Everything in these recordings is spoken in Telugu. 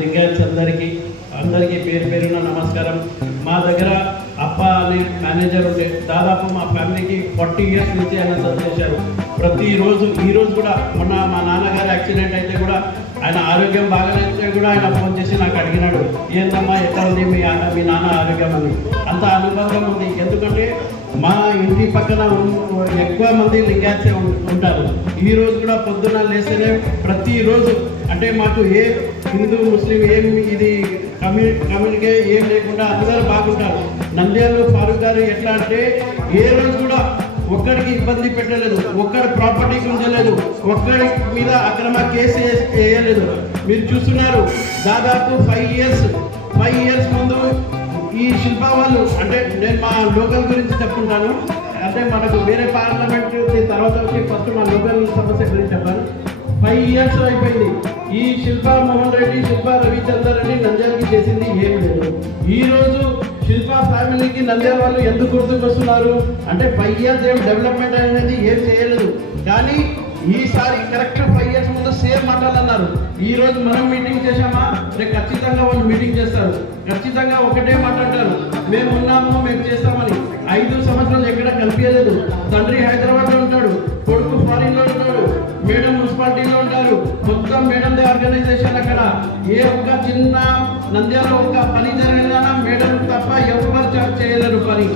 లింగాయత్స్ అందరికీ అందరికీ పేరు పేరున నమస్కారం. మా దగ్గర అప్ప అనే మేనేజర్ ఉండే. దాదాపు మా ఫ్యామిలీకి ఫార్టీ ఇయర్స్ నుంచి ఆయన సర్వ్ చేశారు. ప్రతిరోజు ఈ రోజు కూడా మొన్న మా నాన్నగారు యాక్సిడెంట్ అయితే కూడా ఆయన ఆరోగ్యం బాగాలేస్తే కూడా ఆయన ఫోన్ చేసి నాకు అడిగినాడు ఏందమ్మా ఎట్లా ఉంది మీ అన్న- మీ నాన్న ఆరోగ్యం అని? అంత అనుబంధం ఉంది. ఎందుకంటే మా ఇంటి పక్కన ఎక్కువ మంది లింగాయత్సే ఉంటారు. ఈ రోజు కూడా పొద్దున లేస్తేనే ప్రతిరోజు అంటే మాకు ఏ హిందూ ముస్లిం ఏం ఇది కమ్యూ కమ్యూనికే ఏం లేకుండా అందరూ బాగుంటారు. నంద్యాల ఫారూక్ గారు ఎట్లా అంటే ఏ రోజు కూడా ఒక్కడికి ఇబ్బంది పెట్టలేదు. ఒక్కడి ప్రాపర్టీకి ఉండలేదు ఒక్కడి మీద అక్రమ కేసు వేయలేదు. మీరు చూస్తున్నారు దాదాపు ఫైవ్ ఇయర్స్ ఫైవ్ ఇయర్స్ ముందు ఈ శిల్ప వాళ్ళు అంటే నేను మా లోకల్ గురించి చెప్పుకుంటాను. అంటే మనకు వేరే పార్లమెంట్ తర్వాత వచ్చి ఫస్ట్ మా లోకల్ సమస్య గురించి చెప్పాను ఫైవ్ ఇయర్స్ అయిపోయింది. ఈ శిల్పా మోహన్ రెడ్డి శిల్పా రవిచందర్ రెడ్డి నంద్యాలకి చేసింది ఏం లేదు. ఈ రోజు శిల్ప ఫ్యామిలీకి నంద్యాల వాళ్ళు ఎందుకు గుర్తుకొస్తున్నారు అంటే ఫైవ్ ఇయర్స్ ఏం డెవలప్మెంట్ అనేది ఏం చేయలేదు. కానీ ఈసారి కరెక్ట్ ఫైవ్ ఇయర్స్ ముందు సేమ్ మాట్లాడన్నారు ఈ రోజు మనం మీటింగ్ చేశామా? రేపు ఖచ్చితంగా వాళ్ళు మీటింగ్ చేస్తారు. ఖచ్చితంగా ఒకటే మాట్లాడతారు. మేము ఉన్నాము మేము చేస్తామని. ఐదు సంవత్సరాలు ఎక్కడ నిన్న చిన్న నంద్యాల పని జరిగినా మేడం తప్ప ఎవరు చర్చ చేయలేరు పని.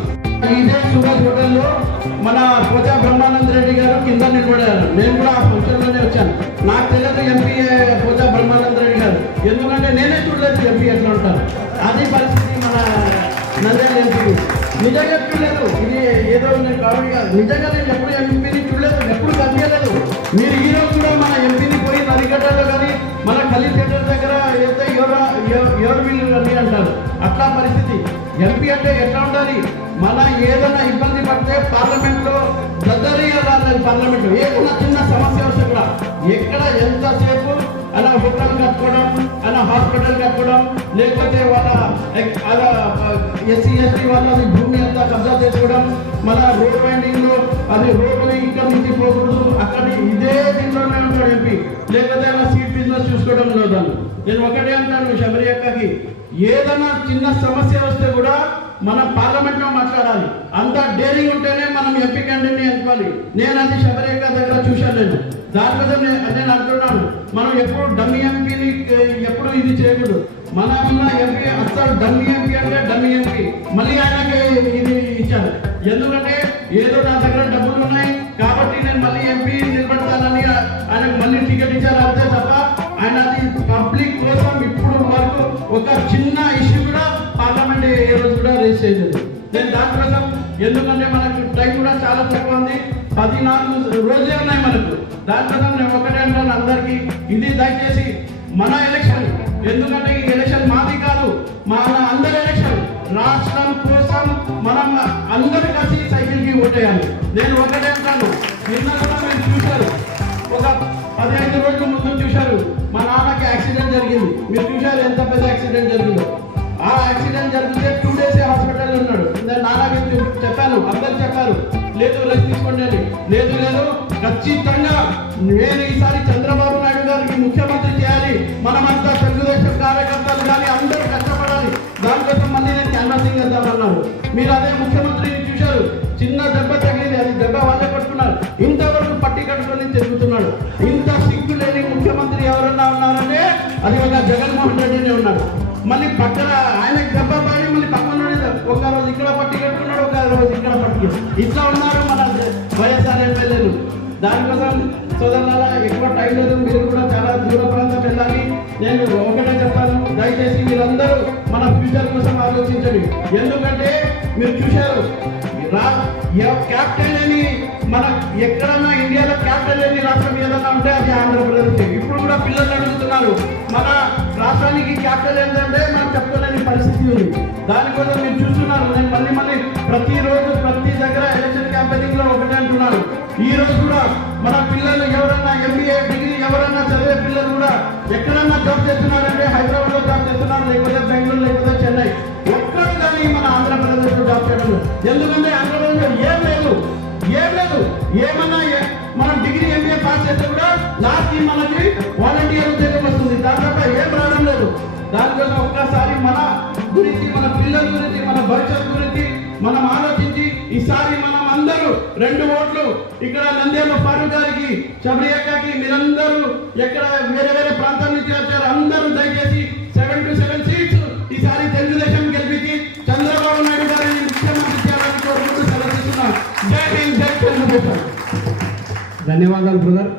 ఇదే సుభాష్ హోటల్లో మన ప్రజా బ్రహ్మానంద రెడ్డి గారు కింద నిలబడారు. నేను కూడా ఆ ఫంక్షన్లోనే వచ్చాను. నాకు తెలియదు ఎంపీ ప్రజా బ్రహ్మానంద రెడ్డి గారు. ఎందుకంటే నేనే చూడలేదు ఎంపీ ఎట్లా ఉంటారు. అది పరిస్థితి మన నంద్యాల ఎంపీ నిజంగా చూడలేదు. ఇది ఏదో నేను కాదు. నిజంగా నేను ఎప్పుడు ఎంపీని చూడలేదు. ఎప్పుడు కనిపించలేదు మీరు అట్లా పరిస్థితి. ఎంపీ అంటే ఎట్లా ఉండాలి? మన ఏదైనా ఇబ్బంది పడితే పార్లమెంట్లో రాలేదు పార్లమెంట్ ఏదైనా చిన్న సమస్య వస్తే కూడా ఎక్కడ ఎంతసేపు అలా హోటల్ కట్టుకోవడం అలా హాస్పిటల్ కట్టుకోవడం లేకపోతే వాళ్ళ అలా ఎస్సీ ఎస్టీ వాళ్ళని భూమి అంతా కబ్జా చేసుకోవడం మన రోడ్ వైండింగ్లో అది రోడ్ని ఇక్కడ నుంచి పోకూడదు అక్కడ ఇదే దీంట్లోనే ఉంటాడు ఎంపీ. లేకపోతే అలా సీట్ బిజినెస్ చూసుకోవడం లేదు నేను ఒకటే అంటాను శబరి అక్కకి. ఏదైనా చిన్న సమస్య వస్తే కూడా మనం పార్లమెంట్లో మాట్లాడాలి. అంత డేరింగ్ ఉంటేనే మనం ఎంపీ క్యాండిడేట్ ఎన్నుకోవాలి. నేను అది శబరిక దగ్గర చూశాను నేను దానికోసం నేను నేను అంటున్నాను. మనం ఎప్పుడు డమ్మి ఎంపీని ఎప్పుడు ఇది చేయకూడదు. మన ఉన్న ఎంపీ అసలు డమ్మి ఎంపీ అంటే డమ్మి ఎంపీ. మళ్ళీ ఆయనకి ఇది ఇచ్చారు. ఎందుకంటే ఏదో నా దగ్గర డబ్బులు ఉన్నాయి. చేయలేదు నేను దానికోసం ఎందుకంటే మనకు టైం కూడా చాలా తక్కువ ఉంది. పద్నాలుగు రోజులే ఉన్నాయి మనకు. దానికోసం నేను ఒకటే అంటాను అందరికీ. ఇది దయచేసి మన ఎలక్షన్ ఎందుకంటే ఈ ఎలక్షన్ మాది కాదు మన అందరి ఎలక్షన్ రాష్ట్రం కోసం మనం అందరు కలిసి సైకిల్కి ఓటేయాలి. నేను ఒకటే అంటాను. నిన్న ఖచ్చితంగా నేను ఈసారి చంద్రబాబు నాయుడు గారికి ముఖ్యమంత్రి చేయాలి. మనమంతా తెలుగుదేశం కార్యకర్తలు కానీ అందరూ కష్టపడాలి. దానికోసం మళ్ళీ నేను క్యాన్వాసింగ్ చేద్దామన్నారు మీరు అదే ముఖ్యమంత్రిని చూశారు. చిన్న దెబ్బ తగిలింది. అది దెబ్బ వాళ్ళే పట్టుకున్నారు ఇంతవరకు పట్టి కట్టుకొని తిరుగుతున్నాడు. ఇంత సిగ్గు లేని ముఖ్యమంత్రి ఎవరన్నా ఉన్నారంటే అది ఒక జగన్మోహన్ రెడ్డినే ఉన్నాడు. మళ్ళీ పక్కన ఆయనకు దెబ్బ పడి మళ్ళీ పక్కన ఒక రోజు ఇక్కడ పట్టి కట్టుకున్నాడు ఒక రోజు ఇక్కడ పట్టి ఇట్లా ఉన్నారు మన దానికోసం సోదరులారా ఎక్కువ టైం లేదు మీరు కూడా చాలా దూర ప్రాంతం వెళ్ళాలి. నేను ఒకటే చెప్తాను దయచేసి మీరందరూ మన ఫ్యూచర్ కోసం ఆలోచించండి. ఎందుకంటే మీరు చూశారు క్యాపిటల్ క్యాప్టెన్ అని మన ఎక్కడన్నా ఇండియాలో క్యాప్టెన్ అని రాష్ట్రం ఏదన్నా ఉంటే అది ఆంధ్రప్రదేశ్ ఇప్పుడు కూడా పిల్లలు అడుగుతున్నారు మన రాష్ట్రానికి క్యాప్టెన్ ఏంటంటే మనం చెప్పుకోలేని పరిస్థితి ఉంది. దానికోసం మీరు చూస్తున్నారు నేను మళ్ళీ మళ్ళీ ప్రతిరోజు ప్రతి దగ్గర ఎలక్షన్ క్యాంపెయినింగ్లో ఒకటే చేస్తున్నాను ఈ రోజు కూడా మన పిల్లలు ఎవరన్నా ఎంబీఏ డిగ్రీ ఎవరన్నా చదివే పిల్లలు కూడా ఎక్కడన్నా జాబ్ చేస్తున్నారంటే హైదరాబాద్లో జాబ్ చేస్తున్నారు లేకపోతే బెంగళూరు లేకపోతే చెన్నై. ఒక్కరు కానీ మన ఆంధ్రప్రదేశ్లో జాబ్ చేయడం ఎందుకంటే ఆంధ్రప్రదేశ్ ఏం లేదు. ఏం లేదు. ఏమన్నా మనం డిగ్రీ ఎంబీఏ పాస్ చేస్తే కూడా లాస్ట్ మనకి వాలంటీర్ ఉద్యోగం వస్తుంది. దాని ఏం రావడం లేదు. దానివల్ల ఒక్కసారి మన గురించి మన పిల్లల గురించి మన భవిష్యత్తు గురించి మనం ఆలోచించి ఈసారి మనం అందరూ రెండు ఓట్లు. ఇక్కడ నంద్యాల ఫారూక్ గారికి శబరి అక్కకి మీరందరూ ఎక్కడ వేరే వేరే ప్రాంతాల నుంచి వచ్చారు అందరూ దయచేసి సెవెన్ టు సెవెన్ సీట్స్ ఈసారి తెలుగుదేశం గెలిపించి చంద్రబాబు నాయుడు గారిని ముఖ్యమంత్రి చేయాలని కోరుకుంటూ సెలవు జై హింద్ జై తెలుగుదేశం. ధన్యవాదాలు బ్రదర్